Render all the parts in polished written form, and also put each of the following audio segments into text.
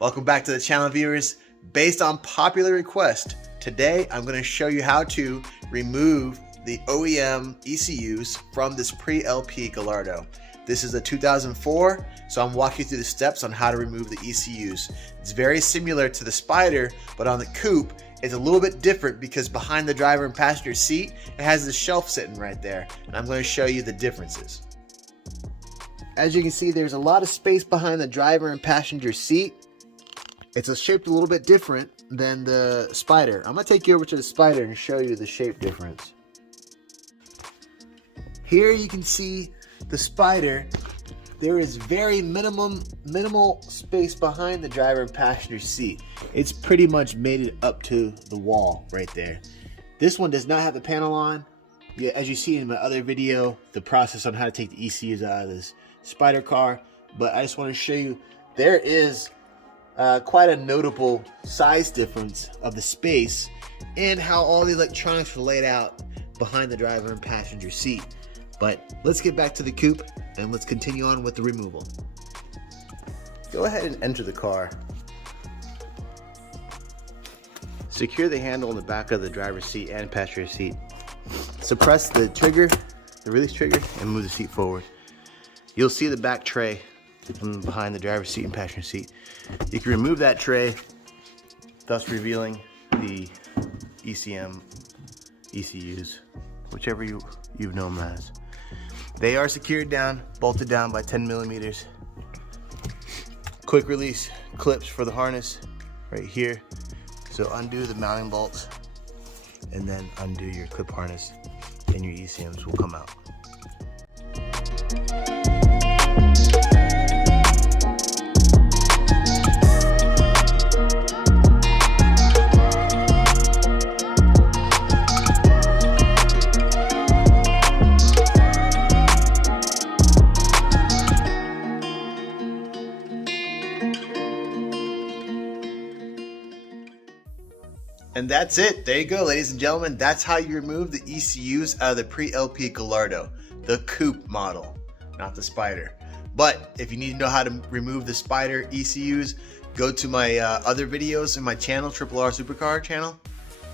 Welcome back to the channel, viewers. Based on popular request, today I'm going to show you how to remove the OEM ECUs from this Pre-LP Gallardo. This is a 2004, so I'm walking through the steps on how to remove the ECUs. It's very similar to the Spider, but on the Coupe, it's a little bit different because behind the driver and passenger seat, it has the shelf sitting right there, and I'm going to show you the differences. As you can see, there's a lot of space behind the driver and passenger seat. It's shaped a little bit different than the Spider. I'm going to take you over to the Spider and show you the shape difference. Here you can see the Spider. There is very minimal space behind the driver and passenger seat. It's pretty much made it up to the wall right there. This one does not have the panel on. Yeah, as you see in my other video, the process on how to take the ECUs out of this Spider car. But I just want to show you, there is quite a notable size difference of the space and how all the electronics are laid out behind the driver and passenger seat. But let's get back to the Coupe and let's continue on with the removal. Go ahead and enter the car. Secure the handle in the back of the driver's seat and passenger seat. Suppress the trigger, the release trigger, and move the seat forward. You'll see the back tray from behind the driver's seat and passenger seat. You can remove that tray, thus revealing the ECUs, whichever you've known them as. They are secured down, bolted down by 10 millimeters. Quick release clips for the harness right here. So undo the mounting bolts and then undo your clip harness and your ECMs will come out. And that's it. There you go, ladies and gentlemen. That's how you remove the ECUs out of the Pre-LP Gallardo, the Coupe model, not the Spider. But if you need to know how to remove the Spider ECUs, go to my other videos in my channel, RRR Supercar channel,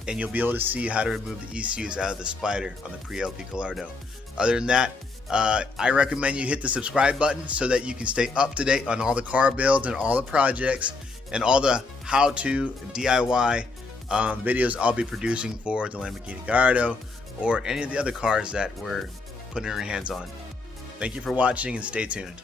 and you'll be able to see how to remove the ECUs out of the Spider on the Pre-LP Gallardo. Other than that, I recommend you hit the subscribe button so that you can stay up to date on all the car builds and all the projects and all the how-to DIY videos I'll be producing for the Lamborghini Gallardo or any of the other cars that we're putting our hands on. Thank you for watching and stay tuned.